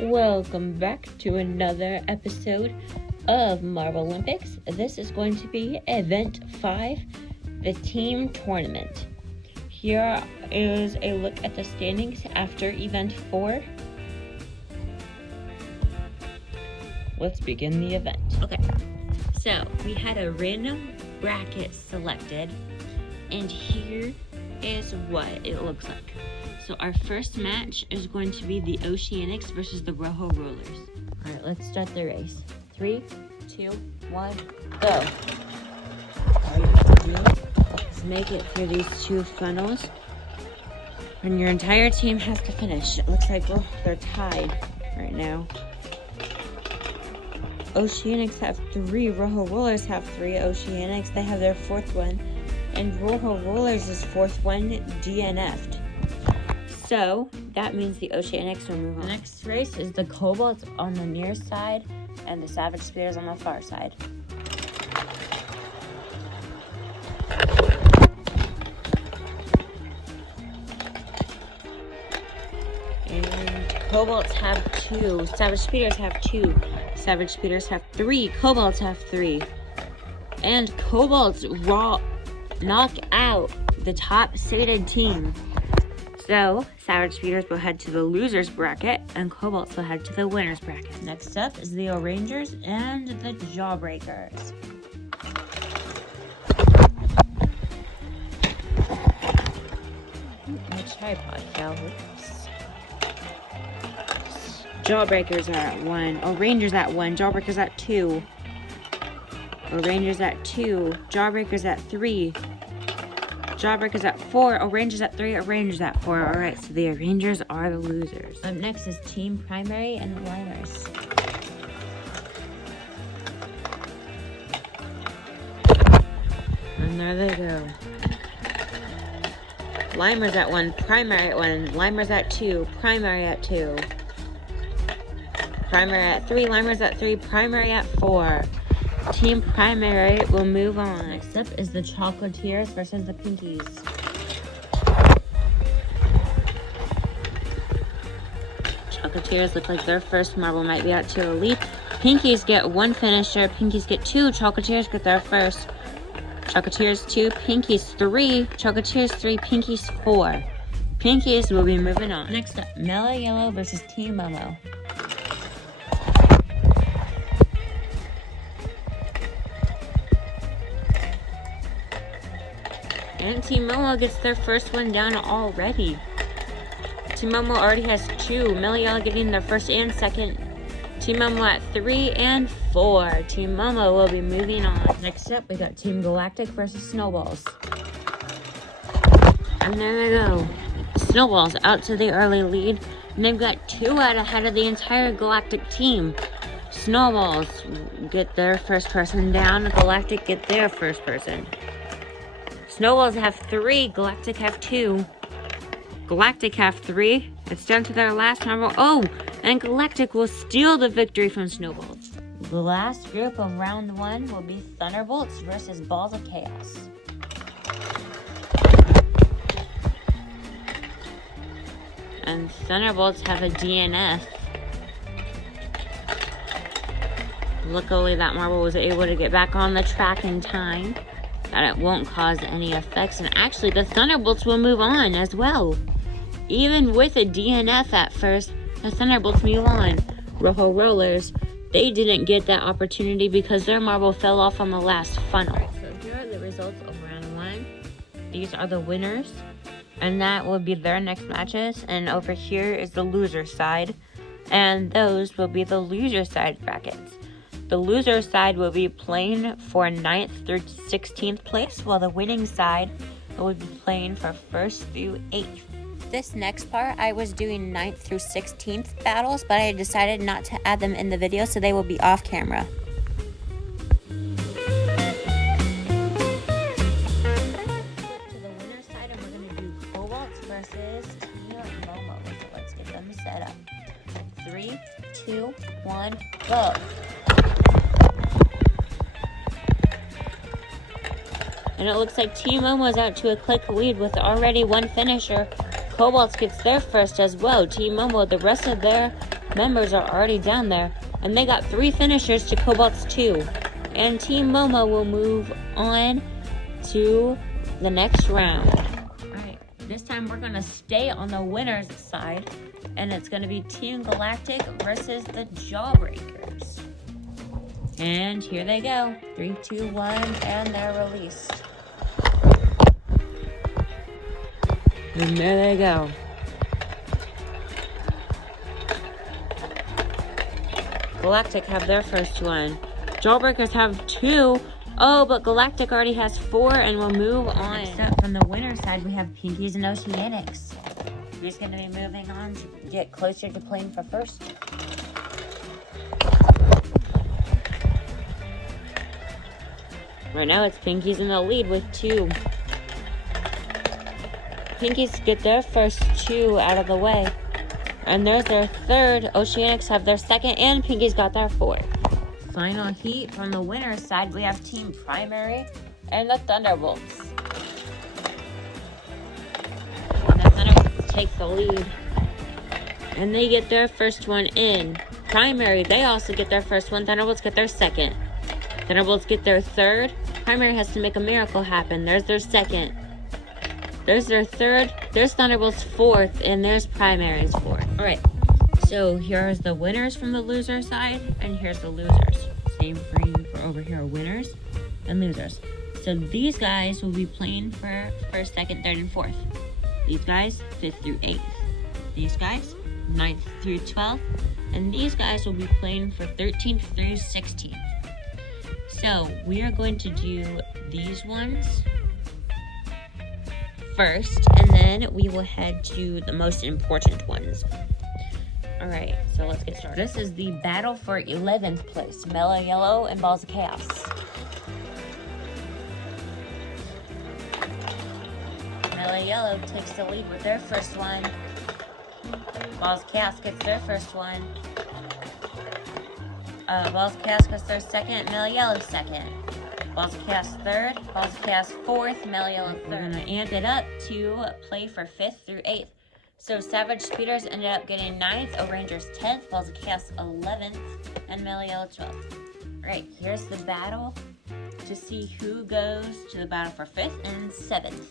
Welcome back to another episode of Marvel Olympics. This is going to be Event 5, the team tournament. Here is a look at the standings after Event 4. Let's begin the event. Okay, so we had a random bracket selected, and here is what it looks like. So our first match is going to be the Oceanics versus the Rojo Rollers. All right, let's start the race. 3, 2, 1, go. All you have to do is make it through these two funnels, and your entire team has to finish. It looks like they're tied right now. Oceanics have 3, Rojo Rollers have 3. Oceanics, they have their 4th one, and Rojo Rollers' 4th one DNF'd. So, that means the Oceanics will move on. The next race is the Cobalts on the near side and the Savage Spears on the far side. And Cobalts have 2, Savage Spears have 2, Savage Spears have 3, Cobalts have 3. And Cobalts knock out the top seeded team. So, Savage Speeders will head to the losers bracket, and Cobalts will head to the winners bracket. Next up is the O'Rangers and the Jawbreakers. My tripod fell. Oops. Jawbreakers are at 1, O'Rangers at 1, Jawbreakers at 2. O'Rangers at 2, Jawbreakers at 3. Jawbreakers at 4, O'Rangers at 3, O'Rangers at 4. Alright, so the O'Rangers are the losers. Up next is Team Primary and the Limers. And there they go. Limers at 1, Primary at 1, Limers at 2, Primary at 2. Primary at 3, Limers at 3, Primary at 4. Team Primary will move on. Next up is the Chocolatiers versus the Pinkies. Chocolatiers look like their first marble might be out to Elite. Pinkies get 1 finisher, Pinkies get 2, Chocolatiers get their first. Chocolatiers 2, Pinkies 3, Chocolatiers 3, Pinkies 4. Pinkies will be moving on. Next up, Mellow Yellow versus Team Momo. And Team Momo gets their first one down already. Team Momo already has 2. Mellow Yellow getting their first and second. Team Momo at 3 and 4. Team Momo will be moving on. Next up, we got Team Galactic versus Snowballs. And there they go. Snowballs out to the early lead. And they've got 2 out ahead of the entire Galactic team. Snowballs get their first person down. Galactic get their first person. Snowballs have 3, Galactic have 2. Galactic have 3. It's down to their last marble. Oh, and Galactic will steal the victory from Snowballs. The last group of round 1 will be Thunderbolts versus Balls of Chaos. And Thunderbolts have a DNF. Luckily, that marble was able to get back on the track in time, that it won't cause any effects, and actually the Thunderbolts will move on as well. Even with a DNF at first, the Thunderbolts move on. Rojo Rollers, they didn't get that opportunity because their marble fell off on the last funnel. So here are the results of round 1. These are the winners, and that will be their next matches. And over here is the loser side, and those will be the loser side brackets. The loser side will be playing for 9th through 16th place, while the winning side will be playing for 1st through 8th. This next part, I was doing 9th through 16th battles, but I decided not to add them in the video, so they will be off camera. To the winner's side, and we're going to do Cobalts versus Team Momo. So let's get them set up. 3, 2, 1, go. And it looks like Team Momo is out to a quick lead with already 1 finisher. Cobalts gets their first as well. Team Momo, the rest of their members are already down there, and they got 3 finishers to Cobalt's 2. And Team Momo will move on to the next round. Alright, this time we're going to stay on the winner's side, and it's going to be Team Galactic versus the Jawbreakers. And here they go. 3, 2, 1, and they're released. And there they go. Galactic have their first one. Jawbreakers have 2. Oh, but Galactic already has 4, and we'll move on. Next up, from the winner's side, we have Pinkies and Oceanics. Who's going to be moving on to get closer to playing for first? Right now, it's Pinkies in the lead with 2. Pinkies get their first 2 out of the way. And there's their third. Oceanics have their second, and Pinkies got their 4th. Final heat from the winner's side, we have Team Primary and the Thunderbolts. And the Thunderbolts take the lead. And they get their first one in. Primary, they also get their first one. Thunderbolts get their second. Thunderbolts get their third. Primary has to make a miracle happen. There's their second. There's their third. There's Thunderbolt's 4th. And there's Primary's 4th. Alright. So here's the winners from the loser side. And here's the losers. Same frame for over here. Winners and losers. So these guys will be playing for first, second, third, and fourth. These guys, 5th through 8th. These guys, 9th through 12th. And these guys will be playing for 13th through 16th. So we are going to do these ones first, and then we will head to the most important ones. Alright, so let's get started. This is the battle for 11th place. Mellow Yellow and Balls of Chaos. Mellow Yellow takes the lead with their first one. Balls of Chaos gets their first one. Balls of Chaos gets their second, Mellow Yellow second. Balls of Chaos third, Balls of Chaos 4th, Mellow Yellow 3rd. We're gonna amp it up to play for 5th through 8th. So Savage Speeders ended up getting 9th, O-Rangers 10th, Balls of Chaos 11th, and Mellow Yellow 12th. Alright, here's the battle to see who goes to the battle for 5th and 7th.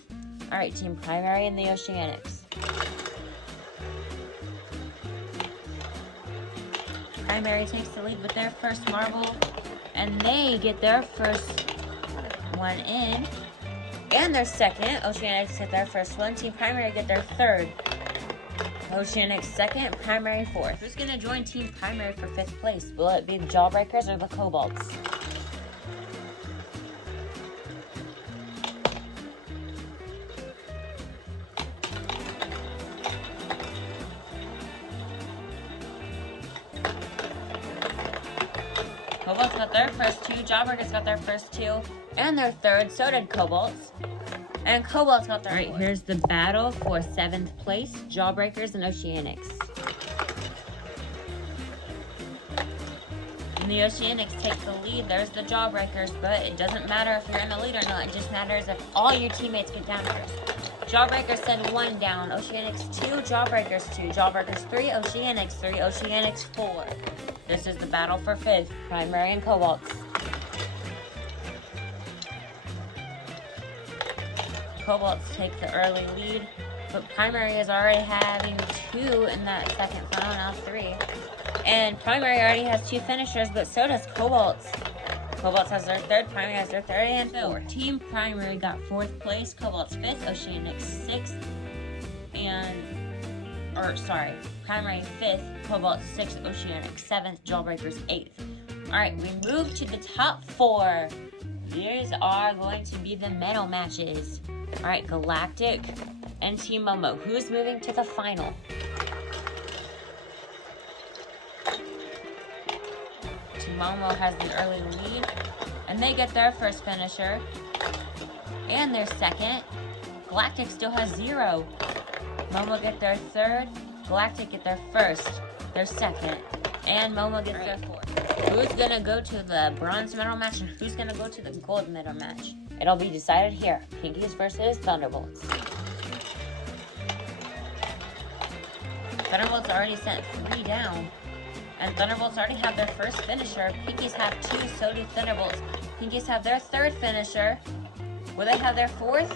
Alright, Team Primary and the Oceanics. Primary takes the lead with their first marble, and they get their first one in, and their second. Oceanics get their first one. Team Primary get their third. Oceanics second, Primary 4th. Who's going to join Team Primary for 5th place? Will it be the Jawbreakers or the Cobalts? Cobalts got their first 2, Jawbreakers got their first 2, and their third, so did Cobalts. And Cobalts got their Alright, here's the battle for 7th place, Jawbreakers and Oceanics. And the Oceanics take the lead. There's the Jawbreakers, but it doesn't matter if you're in the lead or not. It just matters if all your teammates get down first. Jawbreakers send 1 down, Oceanics 2, Jawbreakers 2, Jawbreakers 3, Oceanics 3, Oceanics 4. This is the battle for 5th, Primary and Cobalts. Cobalts take the early lead, but Primary is already having 2 in that second round, now 3. And Primary already has 2 finishers, but so does Cobalts. Cobalts has their third, Primary has their third, and 4. Team Primary got 4th place, Cobalts 5th, Oceanics 6th, Primary 5th, Cobalts 6th, Oceanics 7th, Jawbreakers 8th. Alright, we move to the top 4. These are going to be the medal matches. Alright, Galactic and Team Momo. Who's moving to the final? Team Momo has the early lead, and they get their first finisher and their second. Galactic still has 0. Momo get their third, Galactic get their first, their second, and Momo gets their 4th. Who's gonna go to the bronze medal match and who's gonna go to the gold medal match? It'll be decided here. Pinkies versus Thunderbolts. Thunderbolts already sent 3 down. And Thunderbolts already have their first finisher. Pinkies have 2, so do Thunderbolts. Pinkies have their 3rd finisher. Will they have their 4th?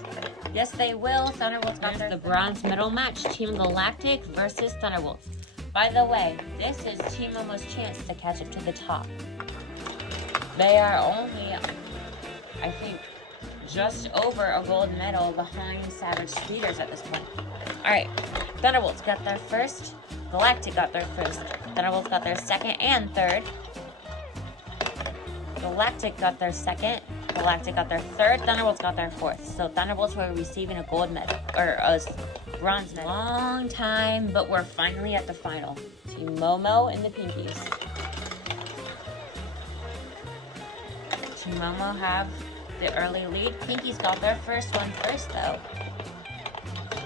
Yes, they will. Thunderbolts got the bronze medal match. Team Galactic versus Thunderbolts. By the way, this is Team Momo's chance to catch up to the top. They are only, I think, just over a gold medal behind Savage Speeders at this point. Alright, Thunderbolts got their 1st. Galactic got their 1st. Thunderbolts got their 2nd and 3rd. Galactic got their 2nd. Galactic got their 3rd. Thunderbolts got their 4th. So Thunderbolts were receiving a gold medal, or a bronze medal. Long time, but we're finally at the final. Team Momo and the Pinkies. Team Momo have the early lead. Pinkies got their first one first, though.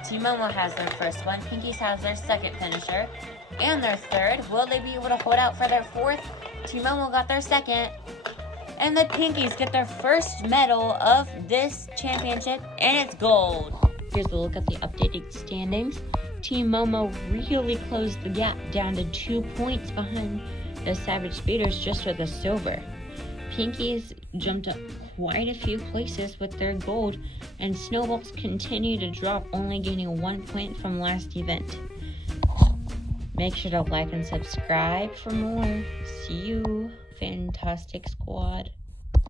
Team Momo has their first one. Pinkies has their 2nd finisher and their 3rd. Will they be able to hold out for their 4th? Team Momo got their 2nd. And the Pinkies get their first medal of this championship, and it's gold. Here's a look at the updated standings. Team Momo really closed the gap down to 2 points behind the Savage Speeders just for the silver. Pinkies jumped up quite a few places with their gold, and Snowballs continue to drop, only gaining 1 point from last event. Make sure to like and subscribe for more. See you, Fantastic Squad.